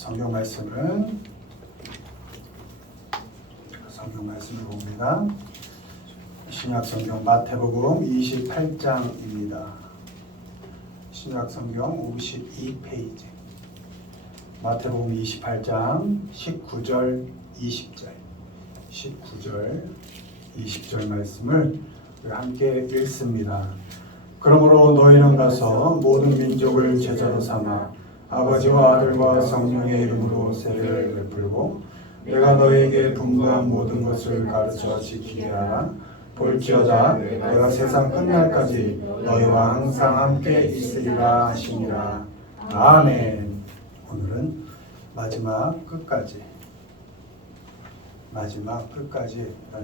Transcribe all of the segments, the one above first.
성경 말씀을 봅니다. 신약 성경 마태복음 28장입니다. 신약 성경 52페이지. 마태복음 28장 19절 20절 말씀을 함께 읽습니다. 그러므로 너희는 가서 모든 민족을 제자로 삼아 아버지와 아들과 성령의 이름으로 세례를 베풀고 내가 너희에게 분부한 모든 것을 가르쳐 지키게 하라. 볼지어다 내가 세상 끝날까지 너희와 항상 함께 있으리라 하시니라. 아멘. 오늘은 마지막 끝까지 라는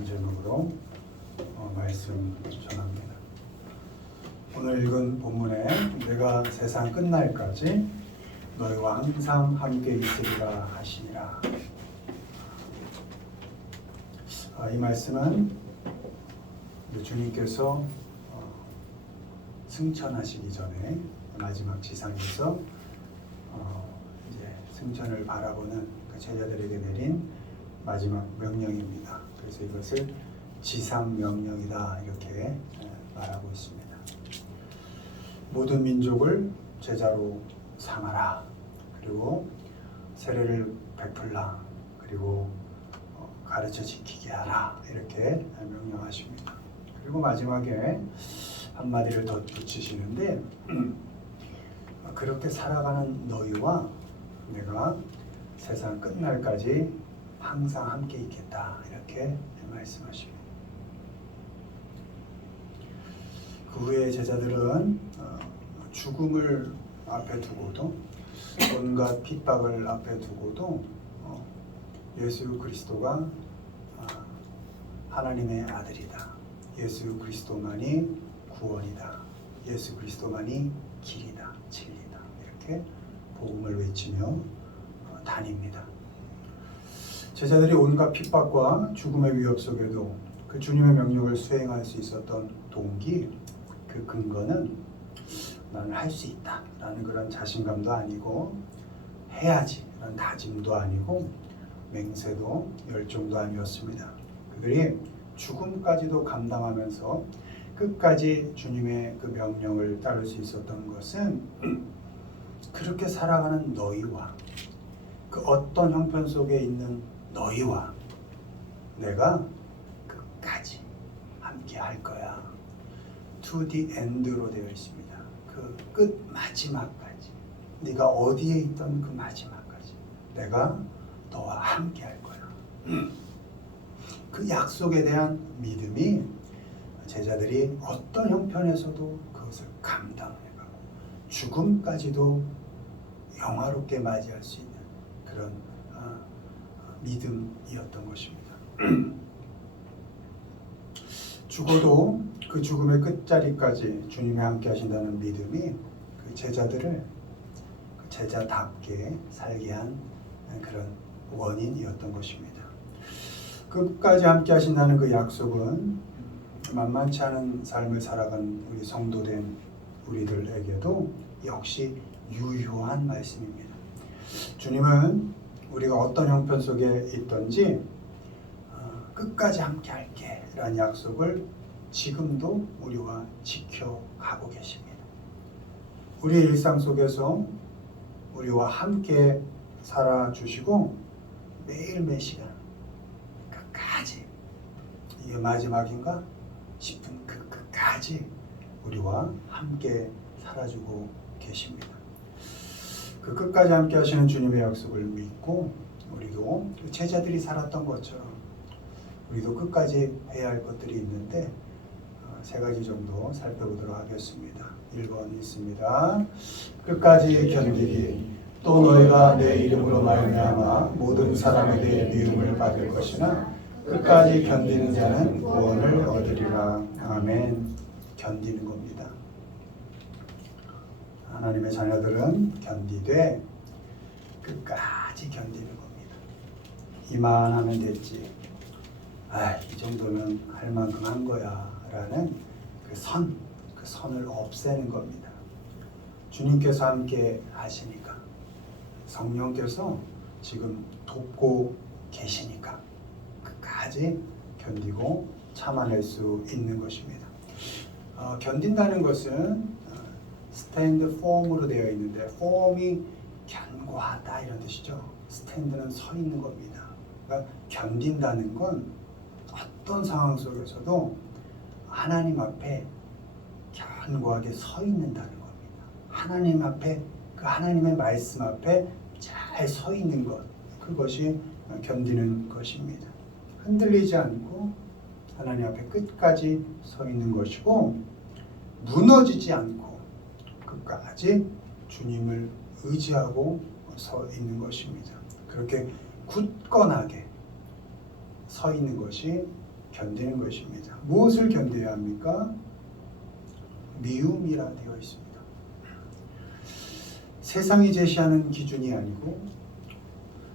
제목으로 말씀 전합니다. 오늘 읽은 본문에 내가 세상 끝날까지 너희와 항상 함께 있으리라 하시니라. 이 말씀은 주님께서 승천하시기 전에 마지막 지상에서 이제 승천을 바라보는 그 제자들에게 내린 마지막 명령입니다. 그래서 이것을 지상 명령이다 이렇게 말하고 있습니다. 모든 민족을 제자로 삼아라. 그리고 세례를 베풀라. 그리고 가르쳐 지키게 하라. 이렇게 명령하십니다. 그리고 마지막에 한마디를 덧붙이시는데 그렇게 살아가는 너희와 내가 세상 끝날까지 항상 함께 있겠다. 이렇게 말씀하십니다. 그 후에 제자들은 죽음을 앞에 두고도 온갖 핍박을 앞에 두고도 예수 그리스도가 하나님의 아들이다. 예수 그리스도만이 구원이다. 예수 그리스도만이 길이다. 진리다. 이렇게 복음을 외치며 다닙니다. 제자들이 온갖 핍박과 죽음의 위협 속에도 그 주님의 명령을 수행할 수 있었던 동기, 그 근거는 나는 할 수 있다 라는 그런 자신감도 아니고 해야지 라는 다짐도 아니고 맹세도 열정도 아니었습니다. 그들이 죽음까지도 감당하면서 끝까지 주님의 그 명령을 따를 수 있었던 것은 그렇게 살아가는 너희와 그 어떤 형편 속에 있는 너희와 내가 끝까지 함께 할 거야. To the end로 되어 있습니다. 그 끝 마지막까지 네가 어디에 있던 그 마지막까지 내가 너와 함께 할 거야. 그 약속에 대한 믿음이 제자들이 어떤 형편에서도 그것을 감당해가고 죽음까지도 영화롭게 맞이할 수 있는 그런 믿음이었던 것입니다. 죽어도 그 죽음의 끝자리까지 주님이 함께 하신다는 믿음이 그 제자들을 그 제자답게 살게 한 그런 원인이었던 것입니다. 끝까지 함께 하신다는 그 약속은 만만치 않은 삶을 살아간 우리 성도된 우리들에게도 역시 유효한 말씀입니다. 주님은 우리가 어떤 형편 속에 있든지 끝까지 함께 할게 라는 약속을 지금도 우리와 지켜가고 계십니다. 우리의 일상 속에서 우리와 함께 살아주시고 매일 매 시간 끝까지 이게 마지막인가 싶은 그 끝까지 우리와 함께 살아주고 계십니다. 그 끝까지 함께 하시는 주님의 약속을 믿고 우리도 제자들이 살았던 것처럼 우리도 끝까지 해야 할 것들이 있는데 세 가지 정도 살펴보도록 하겠습니다. 1번 있습니다. 끝까지 견디기. 또 너희가 내 이름으로 말미암아 모든 사람에게 미움을 받을 것이나 끝까지 견디는 자는 구원을 얻으리라. 아멘. 견디는 겁니다. 하나님의 자녀들은 견디되 끝까지 견디는 겁니다. 이만하면 됐지. 이 정도면 할 만큼 한 거야 라는 그 선을 없애는 겁니다. 주님께서 함께 하시니까 성령께서 지금 돕고 계시니까 끝까지 견디고 참아낼 수 있는 것입니다. 견딘다는 것은 스탠드 폼으로 되어 있는데 폼이 견고하다 이런 뜻이죠. 스탠드는 서 있는 겁니다. 그러니까 견딘다는 건 어떤 상황 속에서도 하나님 앞에 견고하게 서 있는다는 겁니다. 하나님 앞에 그 하나님의 말씀 앞에 잘 서 있는 것, 그것이 견디는 것입니다. 흔들리지 않고 하나님 앞에 끝까지 서 있는 것이고 무너지지 않고 끝까지 주님을 의지하고 서 있는 것입니다. 그렇게 굳건하게 서 있는 것이 견디는 것입니다. 무엇을 견뎌야 합니까? 미움이라 되어 있습니다. 세상이 제시하는 기준이 아니고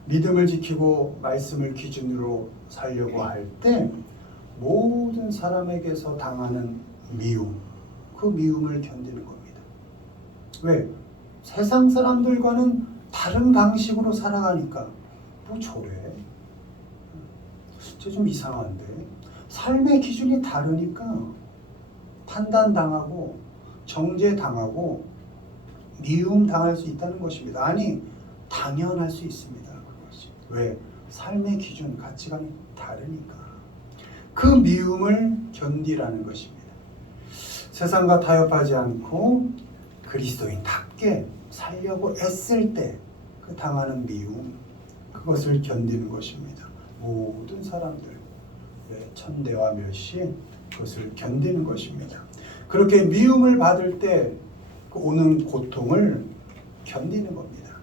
믿음을 지키고 말씀을 기준으로 살려고 할 때 모든 사람에게서 당하는 미움, 그 미움을 견디는 겁니다. 왜? 세상 사람들과는 다른 방식으로 살아가니까 뭐 저래? 저 좀 이상한데? 삶의 기준이 다르니까 판단당하고 정죄당하고 미움 당할 수 있다는 것입니다. 아니, 당연할 수 있습니다. 그것이. 왜? 삶의 기준, 가치관이 다르니까. 그 미움을 견디라는 것입니다. 세상과 타협하지 않고 그리스도인답게 살려고 애쓸 때 그 당하는 미움, 그것을 견디는 것입니다. 모든 사람들, 천대와 멸시, 그것을 견디는 것입니다. 그렇게 미움을 받을 때 오는 고통을 견디는 겁니다.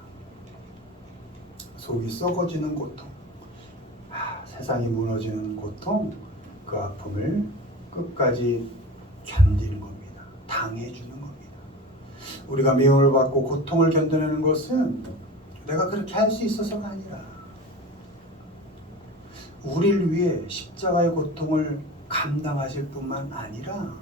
속이 썩어지는 고통, 세상이 무너지는 고통, 그 아픔을 끝까지 견디는 겁니다. 당해주는 겁니다. 우리가 미움을 받고 고통을 견뎌내는 것은 내가 그렇게 할 수 있어서가 아니라 우리를 위해 십자가의 고통을 감당하실 뿐만 아니라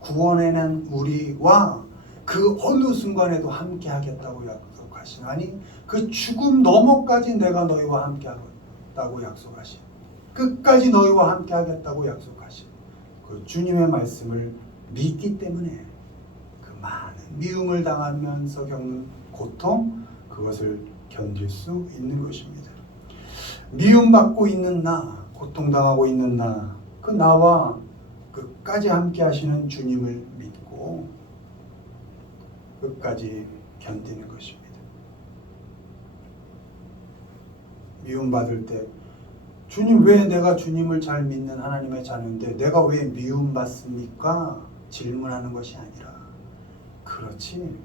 구원해낸 우리와 그 어느 순간에도 함께 하겠다고 약속하시나니 그 죽음 너머까지 내가 너희와 함께 하겠다고 약속하시, 끝까지 너희와 함께 하겠다고 약속하시, 그 주님의 말씀을 믿기 때문에 그 많은 미움을 당하면서 겪는 고통, 그것을 견딜 수 있는 것입니다. 미움받고 있는 나, 고통당하고 있는 나, 그 나와 끝까지 함께 하시는 주님을 믿고 끝까지 견디는 것입니다. 미움받을 때 주님, 왜 내가 주님을 잘 믿는 하나님의 자녀인데 내가 왜 미움받습니까? 질문하는 것이 아니라, 그렇지,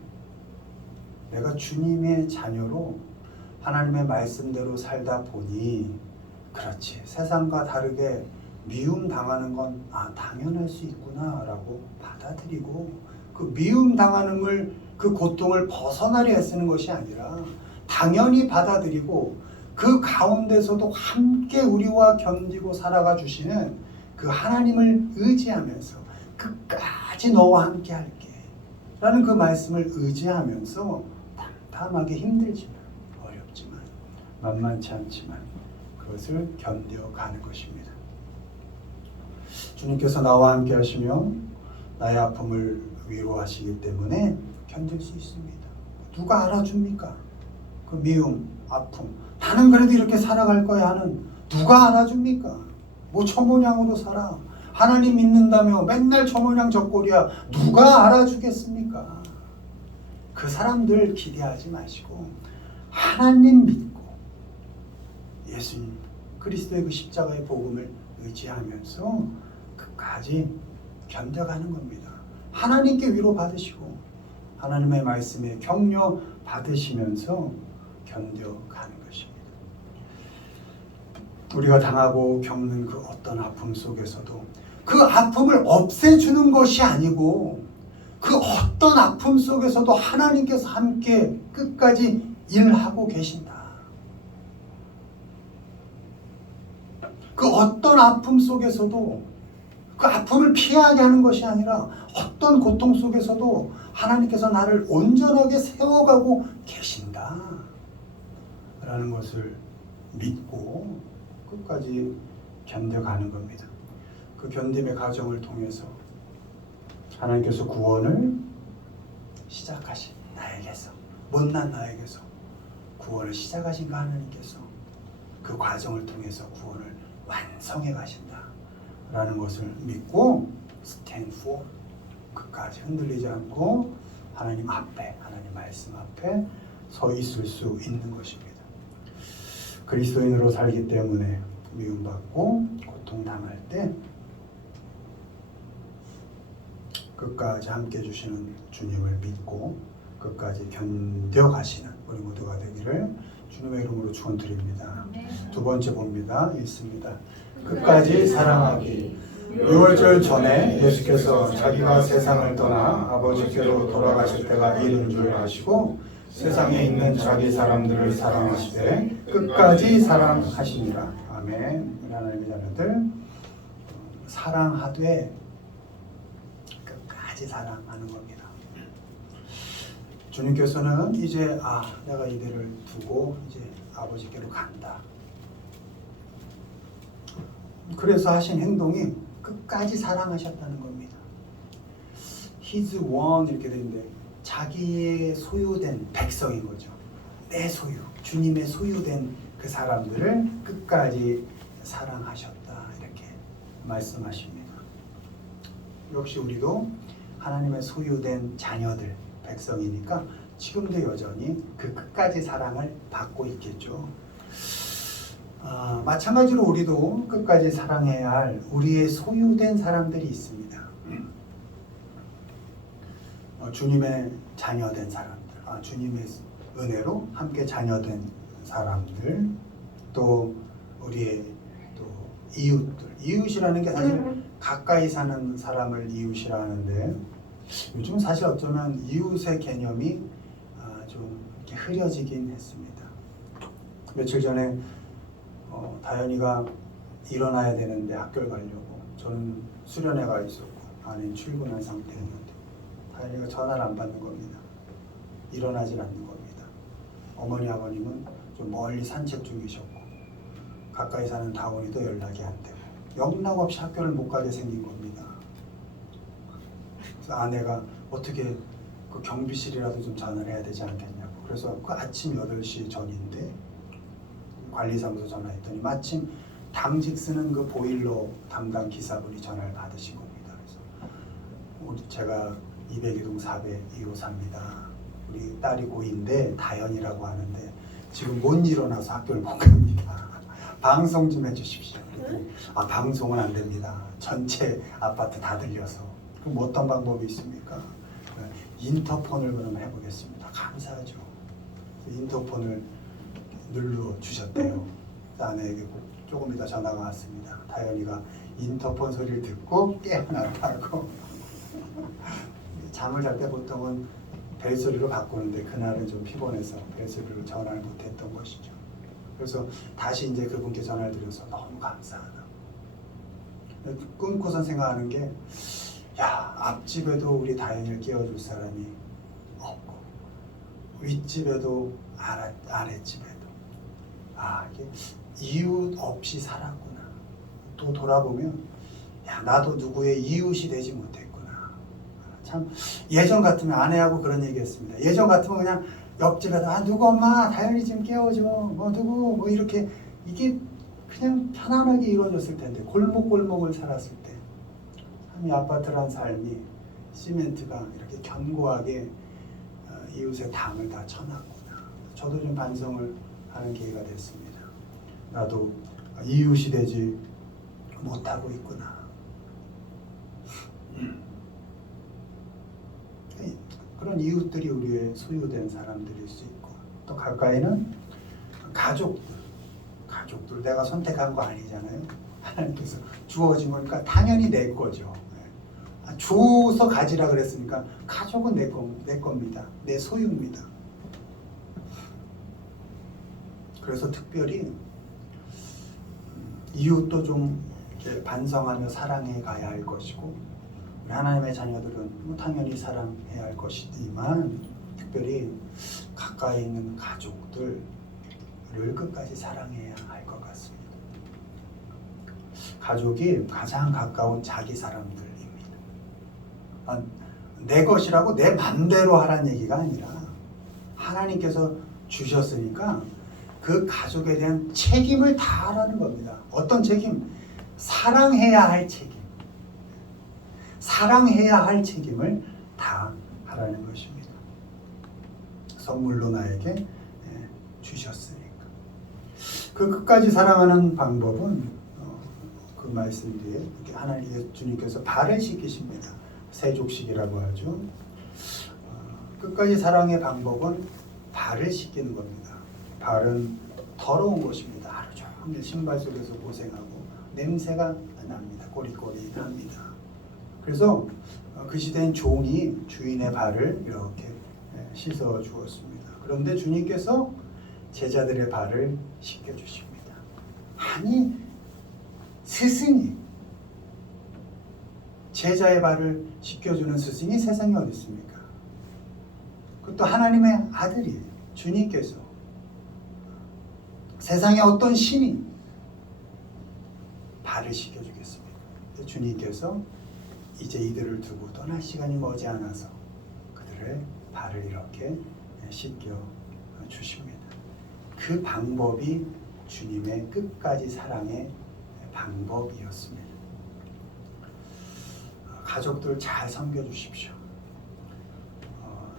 내가 주님의 자녀로 하나님의 말씀대로 살다 보니 그렇지, 세상과 다르게 미움 당하는 건 당연할 수 있구나 라고 받아들이고 그 미움 당하는 걸, 그 고통을 벗어나려 애쓰는 것이 아니라 당연히 받아들이고 그 가운데서도 함께 우리와 견디고 살아가 주시는 그 하나님을 의지하면서 끝까지 너와 함께 할게 라는 그 말씀을 의지하면서 담담하게, 힘들지만 어렵지만 만만치 않지만 그것을 견뎌가는 것입니다. 주님께서 나와 함께 하시며 나의 아픔을 위로하시기 때문에 견딜 수 있습니다. 누가 알아줍니까? 그 미움, 아픔, 나는 그래도 이렇게 살아갈 거야 하는 누가 알아줍니까? 뭐 처모냥으로 살아, 하나님 믿는다며 맨날 처모냥 젖골이야, 누가 알아주겠습니까? 그 사람들 기대하지 마시고 하나님 믿고 예수님 그리스도의 그 십자가의 복음을 의지하면서 끝까지 견뎌가는 겁니다. 하나님께 위로 받으시고 하나님의 말씀에 격려 받으시면서 견뎌가는 것입니다. 우리가 당하고 겪는 그 어떤 아픔 속에서도 그 아픔을 없애주는 것이 아니고 그 어떤 아픔 속에서도 하나님께서 함께 끝까지 일하고 계신다. 그 어떤 아픔 속에서도 그 아픔을 피하게 하는 것이 아니라 어떤 고통 속에서도 하나님께서 나를 온전하게 세워가고 계신다. 라는 것을 믿고 끝까지 견뎌가는 겁니다. 그 견딤의 과정을 통해서 하나님께서 구원을 시작하신 나에게서, 못난 나에게서 구원을 시작하신 그 하나님께서 그 과정을 통해서 구원을 완성해 가신다 라는 것을 믿고 stand for, 끝까지 흔들리지 않고 하나님 앞에, 하나님 말씀 앞에 서 있을 수 있는 것입니다. 그리스도인으로 살기 때문에 미움받고 고통당할 때 끝까지 함께 해주시는 주님을 믿고 끝까지 견뎌가시는 우리 모두가 되기를 주님의 이름으로 축원드립니다. 두 번째 봅니다. 읽습니다. 끝까지 사랑하기. 6월절 전에 예수께서 자기가 세상을 떠나 아버지께로 돌아가실 때가 이른 줄 아시고 세상에 있는 자기 사람들을 사랑하시되 끝까지 사랑하시니라. 아멘. 하나님의 자녀들, 사랑하되 끝까지 사랑하는 겁니다. 주님께서는 이제 내가 이들을 두고 이제 아버지께로 간다. 그래서 하신 행동이 끝까지 사랑하셨다는 겁니다. His one 이렇게 되는데 자기의 소유된 백성인 거죠. 내 소유, 주님의 소유된 그 사람들을 끝까지 사랑하셨다 이렇게 말씀하십니다. 역시 우리도 하나님의 소유된 자녀들, 백성이니까 지금도 여전히 그 끝까지 사랑을 받고 있겠죠. 마찬가지로 우리도 끝까지 사랑해야 할 우리의 소유된 사람들이 있습니다. 주님의 자녀된 사람들, 주님의 은혜로 함께 자녀된 사람들, 또 우리의 또 이웃들. 이웃이라는 게 사실 가까이 사는 사람을 이웃이라 하는데 요즘 사실 어쩌면 이웃의 개념이 좀 이렇게 흐려지긴 했습니다. 며칠 전에 다현이가 일어나야 되는데 학교를 가려고 저는 수련회 가 있었고 아내는 출근한 상태였는데 다현이가 전화를 안 받는 겁니다. 일어나질 않는 겁니다. 어머니 아버님은 좀 멀리 산책 중이셨고 가까이 사는 다원이도 연락이 안 되고 영락없이 학교를 못 가게 생긴 겁니다. 그래서 아내가 어떻게 그 경비실이라도 좀 전화를 해야 되지 않겠냐고. 그래서 그 아침 8시 전인데 관리사무소 전화했더니 마침 당직 쓰는 그 보일러 담당 기사분이 전화를 받으신 겁니다. 그래서 제가 202동 402호사입니다. 우리 딸이 고2인데 다현이라고 하는데 지금 못 일어나서 학교를 못 갑니다. 방송 좀 해주십시오. 방송은 안 됩니다. 전체 아파트 다 들려서. 그럼 어떤 방법이 있습니까? 인터폰을 그럼 해보겠습니다. 감사하죠. 인터폰을 눌러주셨대요. 아내에게 조금 이따 전화가 왔습니다. 다현이가 인터폰 소리를 듣고 깨어났다고. 잠을 잘 때 보통은 벨소리로 바꾸는데 그날은 좀 피곤해서 벨소리로 전화를 못했던 것이죠. 그래서 다시 이제 그분께 전화를 드려서 너무 감사하다. 끊고선 생각하는 게 앞집에도 우리 다현이를 깨워줄 사람이 없고 윗집에도 아랫집에도 이게 이웃 없이 살았구나. 또 돌아보면 나도 누구의 이웃이 되지 못했구나. 참 예전 같으면 아내하고 그런 얘기했습니다. 예전 같으면 그냥 옆집에서 누구 엄마 다현이 좀 깨워줘 누구 이렇게 이게 그냥 편안하게 이루어졌을 텐데 골목골목을 살았을 때 참 이 아파트란 삶이 시멘트가 이렇게 견고하게 이웃의 담을 다 쳐놨구나. 저도 좀 반성을 하는 계기가 됐습니다. 나도 이웃이 되지 못하고 있구나. 그런 이웃들이 우리의 소유된 사람들일 수 있고 또 가까이는 가족들 내가 선택한 거 아니잖아요. 하나님께서 주어진 거니까 당연히 내 거죠. 주워서 가지라 그랬으니까 가족은 내 겁니다. 내 소유입니다. 그래서 특별히 이웃도 좀 이렇게 반성하며 사랑해 가야 할 것이고 우리 하나님의 자녀들은 당연히 사랑해야 할 것이지만 특별히 가까이 있는 가족들을 끝까지 사랑해야 할 것 같습니다. 가족이 가장 가까운 자기 사람들입니다. 내 것이라고 내 맘대로 하라는 얘기가 아니라 하나님께서 주셨으니까 그 가족에 대한 책임을 다 하라는 겁니다. 어떤 책임? 사랑해야 할 책임. 사랑해야 할 책임을 다 하라는 것입니다. 선물로 나에게 주셨으니까. 그 끝까지 사랑하는 방법은 그 말씀 뒤에 하나님 주님께서 발을 씻기십니다. 세족식이라고 하죠. 끝까지 사랑의 방법은 발을 씻기는 겁니다. 발은 더러운 것입니다. 하루 종일 신발 속에서 고생하고 냄새가 납니다. 꼬리꼬리합니다. 그래서 그 시대엔 종이 주인의 발을 이렇게 씻어 주었습니다. 그런데 주님께서 제자들의 발을 씻겨 주십니다. 아니, 스승이 제자의 발을 씻겨주는 스승이 세상에 어디 있습니까? 그것도 하나님의 아들이에요. 주님께서. 세상에 어떤 신이 발을 씻겨주겠습니까? 주님께서 이제 이들을 두고 떠날 시간이 머지않아서 그들의 발을 이렇게 씻겨 주십니다. 그 방법이 주님의 끝까지 사랑의 방법이었습니다. 가족들 잘 섬겨주십시오.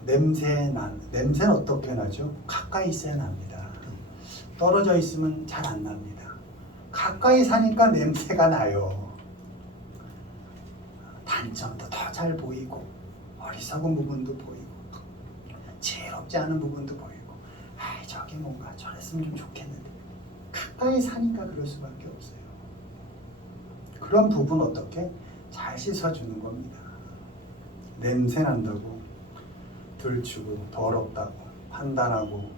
냄새는 어떻게 나죠? 가까이 있어야 납니다. 떨어져 있으면 잘 안 납니다. 가까이 사니까 냄새가 나요. 단점도 더 잘 보이고 어리석은 부분도 보이고 지혜롭지 않은 부분도 보이고 저게 뭔가 저랬으면 좀 좋겠는데 가까이 사니까 그럴 수밖에 없어요. 그런 부분 어떻게? 잘 씻어주는 겁니다. 냄새 난다고 들추고 더럽다고 판단하고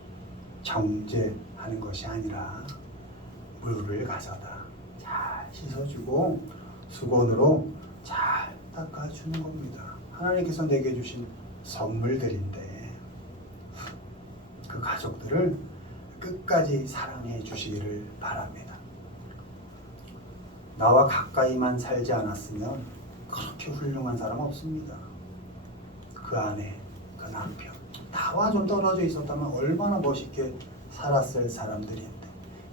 정죄하는 것이 아니라 물을 가져다 잘 씻어주고 수건으로 잘 닦아주는 겁니다. 하나님께서 내게 주신 선물들인데 그 가족들을 끝까지 사랑해 주시기를 바랍니다. 나와 가까이만 살지 않았으면 그렇게 훌륭한 사람 없습니다. 그 아내, 그 남편, 나와 좀 떨어져 있었다면 얼마나 멋있게 살았을 사람들인데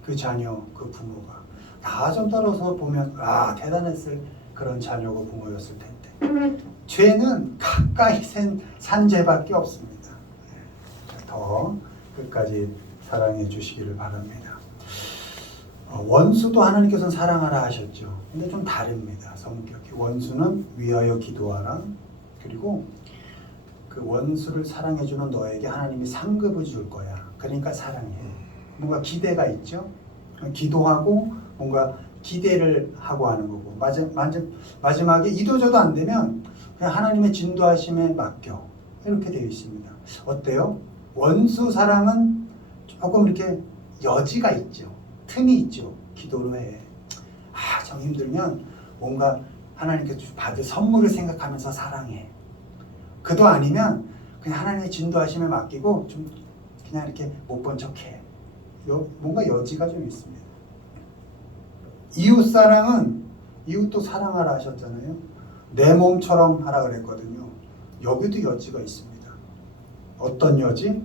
그 자녀, 그 부모가 나와 좀 떨어져 보면 대단했을 그런 자녀고 부모였을 텐데 죄는 가까이 산 죄밖에 없습니다. 더 끝까지 사랑해 주시기를 바랍니다. 원수도 하나님께서는 사랑하라 하셨죠. 근데 좀 다릅니다. 성격이. 원수는 위하여 기도하라. 그리고 그 원수를 사랑해주는 너에게 하나님이 상급을 줄 거야. 그러니까 사랑해. 뭔가 기대가 있죠. 기도하고 뭔가 기대를 하고 하는 거고 마지막에 이도저도 안 되면 그냥 하나님의 진도하심에 맡겨. 이렇게 되어 있습니다. 어때요? 원수 사랑은 조금 이렇게 여지가 있죠. 틈이 있죠. 기도로 해. 정 힘들면 뭔가 하나님께 받을 선물을 생각하면서 사랑해. 그도 아니면 그냥 하나님의 진도하심에 맡기고 좀 그냥 이렇게 못 본 척해. 뭔가 여지가 좀 있습니다. 이웃 사랑은 이웃도 사랑하라 하셨잖아요. 내 몸처럼 하라 그랬거든요. 여기도 여지가 있습니다. 어떤 여지?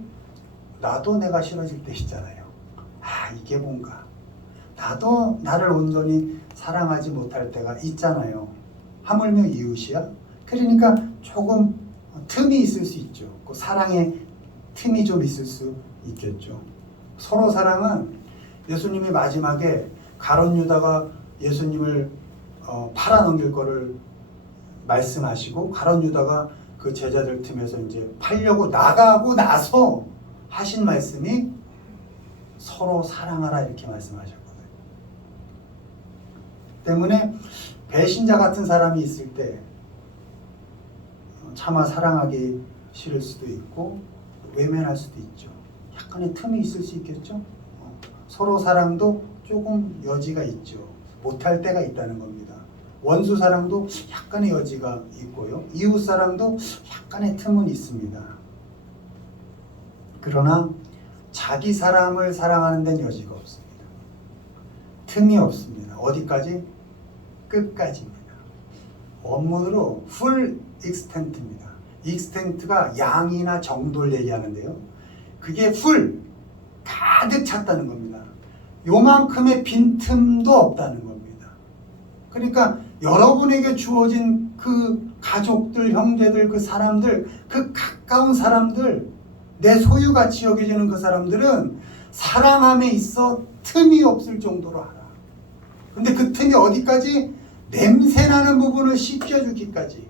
나도 내가 싫어질 때 있잖아요. 이게 뭔가 나도 나를 온전히 사랑하지 못할 때가 있잖아요. 하물며 이웃이야? 그러니까 조금 틈이 있을 수 있죠. 그 사랑의 틈이 좀 있을 수 있겠죠. 서로 사랑은 예수님이 마지막에 가룟 유다가 예수님을 팔아넘길 거를 말씀하시고 가룟 유다가 그 제자들 틈에서 이제 팔려고 나가고 나서 하신 말씀이 서로 사랑하라 이렇게 말씀하셨거든요. 때문에 배신자 같은 사람이 있을 때 차마 사랑하기 싫을 수도 있고 외면할 수도 있죠. 약간의 틈이 있을 수 있겠죠. 서로 사랑도 조금 여지가 있죠. 못할 때가 있다는 겁니다. 원수 사랑도 약간의 여지가 있고요. 이웃 사랑도 약간의 틈은 있습니다. 그러나 자기 사람을 사랑하는 데는 여지가 없습니다. 틈이 없습니다. 어디까지? 끝까지입니다. 원문으로 full extent입니다. extent가 양이나 정도를 얘기하는데요. 그게 full, 가득 찼다는 겁니다. 요만큼의 빈틈도 없다는 겁니다. 그러니까 여러분에게 주어진 그 가족들, 형제들, 그 사람들, 그 가까운 사람들, 내 소유같이 여겨지는 그 사람들은 사랑함에 있어 틈이 없을 정도로 알아. 근데 그 틈이 어디까지? 냄새나는 부분을 씻겨주기까지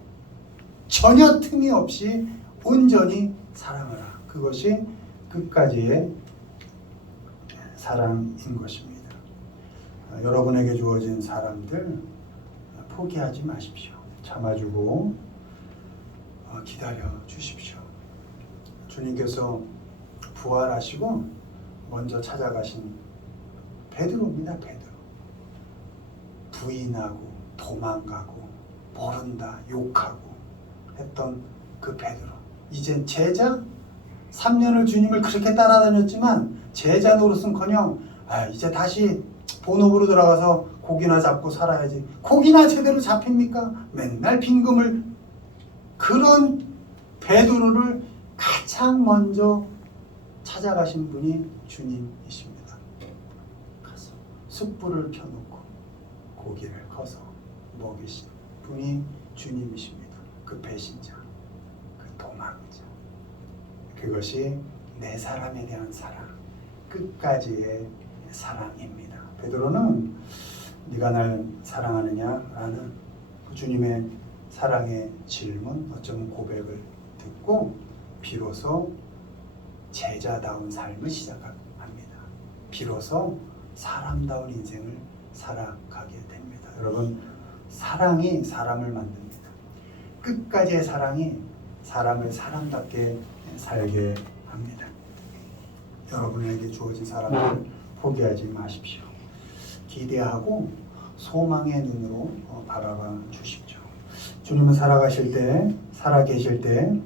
전혀 틈이 없이 온전히 사랑하라. 그것이 끝까지의 사랑인 것입니다. 여러분에게 주어진 사람들 포기하지 마십시오. 참아주고 기다려 주십시오. 주님께서 부활하시고 먼저 찾아가신 베드로입니다. 베드로. 부인하고 도망가고 모른다 욕하고 했던 그 베드로. 이젠 제자? 3년을 주님을 그렇게 따라다녔지만 제자 노릇은커녕 이제 다시 본업으로 들어가서 고기나 잡고 살아야지. 고기나 제대로 잡힙니까? 맨날 빈금을. 그런 베드로를 가장 먼저 찾아가신 분이 주님이십니다. 가서 숯불을 펴놓고 고기를 커서 먹이신 분이 주님이십니다. 그 배신자, 그 도망자. 그것이 내 사람에 대한 사랑, 끝까지의 사랑입니다. 베드로는 네가 날 사랑하느냐라는 그 주님의 사랑의 질문, 어쩌면 고백을 듣고 비로소 제자다운 삶을 시작합니다. 비로소 사람다운 인생을 살아가게 됩니다. 여러분, 사랑이 사람을 만듭니다. 끝까지의 사랑이 사람을 사람답게 살게 합니다. 여러분에게 주어진 사람을 포기하지 마십시오. 기대하고 소망의 눈으로 바라봐 주십시오. 주님은 살아계실 때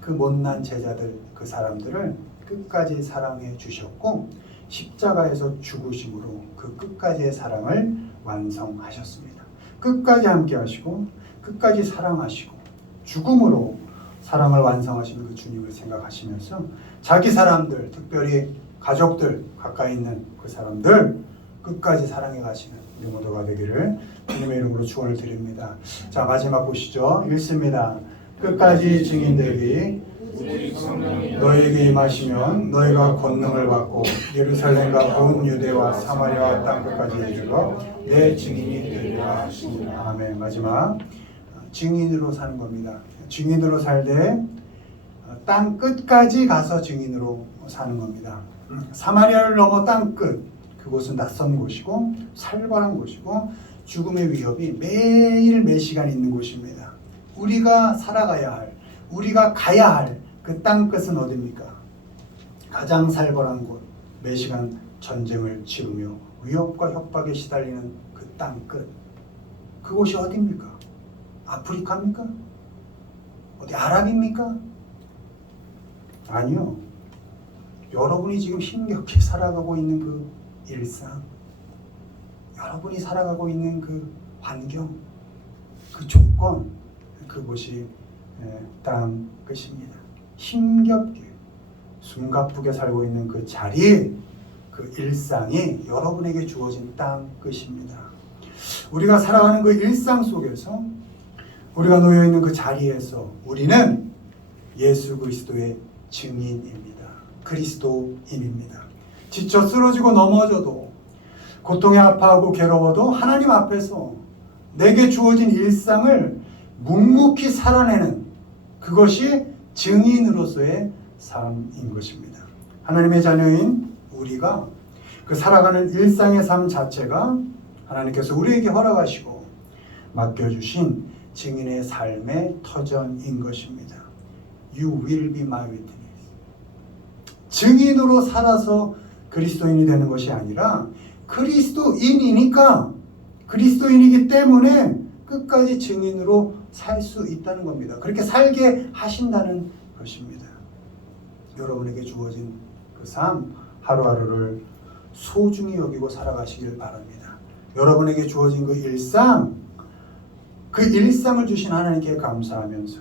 그 못난 제자들, 그 사람들을 끝까지 사랑해 주셨고 십자가에서 죽으심으로 그 끝까지의 사랑을 완성하셨습니다. 끝까지 함께 하시고 끝까지 사랑하시고 죽음으로 사랑을 완성하신 그 주님을 생각하시면서 자기 사람들, 특별히 가족들, 가까이 있는 그 사람들 끝까지 사랑해 가시는 우리 모두가 되기를 주님의 이름으로 축원을 드립니다. 자, 마지막 보시죠. 읽습니다. 끝까지 증인되기 너에게 임하시면 너희가 권능을 받고 예루살렘과 온 유대와 사마리아와 땅 끝까지 이르러 내 증인이 되리라 하시니라. 아멘. 마지막 증인으로 사는 겁니다. 증인으로 살되 땅 끝까지 가서 증인으로 사는 겁니다. 사마리아를 넘어 땅 끝, 그곳은 낯선 곳이고 살벌한 곳이고 죽음의 위협이 매일 매시간 있는 곳입니다. 우리가 살아가야 할, 우리가 가야 할 그 땅 끝은 어디입니까? 가장 살벌한 곳, 매시간 전쟁을 치르며 위협과 협박에 시달리는 그 땅 끝. 그곳이 어디입니까? 아프리카입니까? 어디 아랍입니까? 아니요. 여러분이 지금 힘겹게 살아가고 있는 그 일상, 여러분이 살아가고 있는 그 환경, 그 조건, 그곳이 땅 끝입니다. 힘겹게 숨가쁘게 살고 있는 그 자리, 그 일상이 여러분에게 주어진 땅 끝입니다. 우리가 살아가는 그 일상 속에서 우리가 놓여 있는 그 자리에서 우리는 예수 그리스도의 증인입니다. 그리스도인입니다. 지쳐 쓰러지고 넘어져도 고통에 아파하고 괴로워도 하나님 앞에서 내게 주어진 일상을 묵묵히 살아내는 그것이 증인으로서의 삶인 것입니다. 하나님의 자녀인 우리가 그 살아가는 일상의 삶 자체가 하나님께서 우리에게 허락하시고 맡겨주신 증인의 삶의 터전인 것입니다. You will be my witness. 증인으로 살아서 그리스도인이 되는 것이 아니라 그리스도인이니까, 그리스도인이기 때문에 끝까지 증인으로 살 수 있다는 겁니다. 그렇게 살게 하신다는 것입니다. 여러분에게 주어진 그 그 삶 하루하루를 소중히 여기고 살아가시길 바랍니다. 여러분에게 주어진 그 일상을 주신 하나님께 감사하면서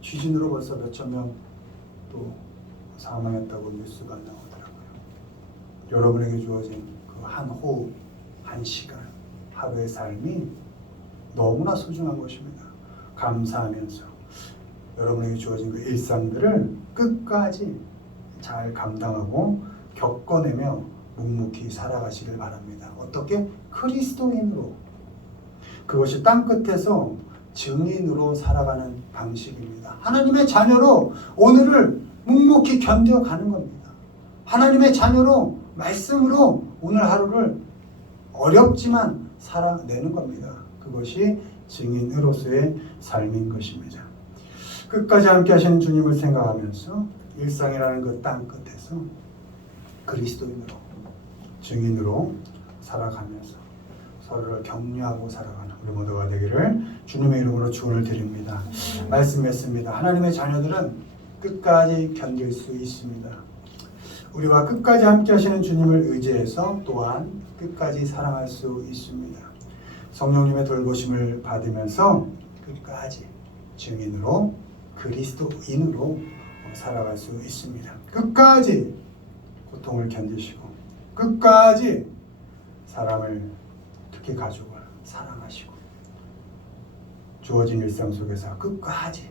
지진으로 벌써 몇천 명 또 사망했다고 뉴스가 나오더라고요. 여러분에게 주어진 그 한 호흡, 한 시간, 하루의 삶이 너무나 소중한 것입니다. 감사하면서 여러분에게 주어진 그 일상들을 끝까지 잘 감당하고 겪어내며 묵묵히 살아가시길 바랍니다. 어떻게? 그리스도인으로. 그것이 땅끝에서 증인으로 살아가는 방식입니다. 하나님의 자녀로 오늘을 묵묵히 견뎌가는 겁니다. 하나님의 자녀로 말씀으로 오늘 하루를 어렵지만 살아내는 겁니다. 그것이 증인으로서의 삶인 것입니다. 끝까지 함께 하시는 주님을 생각하면서 일상이라는 그 땅끝에서 그리스도인으로 증인으로 살아가면서 서로를 격려하고 살아가는 우리 모두가 되기를 주님의 이름으로 축원을 드립니다. 말씀했습니다. 하나님의 자녀들은 끝까지 견딜 수 있습니다. 우리와 끝까지 함께 하시는 주님을 의지해서 또한 끝까지 사랑할 수 있습니다. 성령님의 돌보심을 받으면서 끝까지 증인으로 그리스도인으로 살아갈 수 있습니다. 끝까지 고통을 견디시고 끝까지 사람을 특히 가족을 사랑하시고 주어진 일상 속에서 끝까지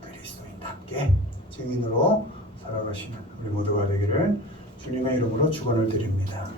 그리스도인답게 증인으로 살아가시는 우리 모두가 되기를 주님의 이름으로 축원을 드립니다.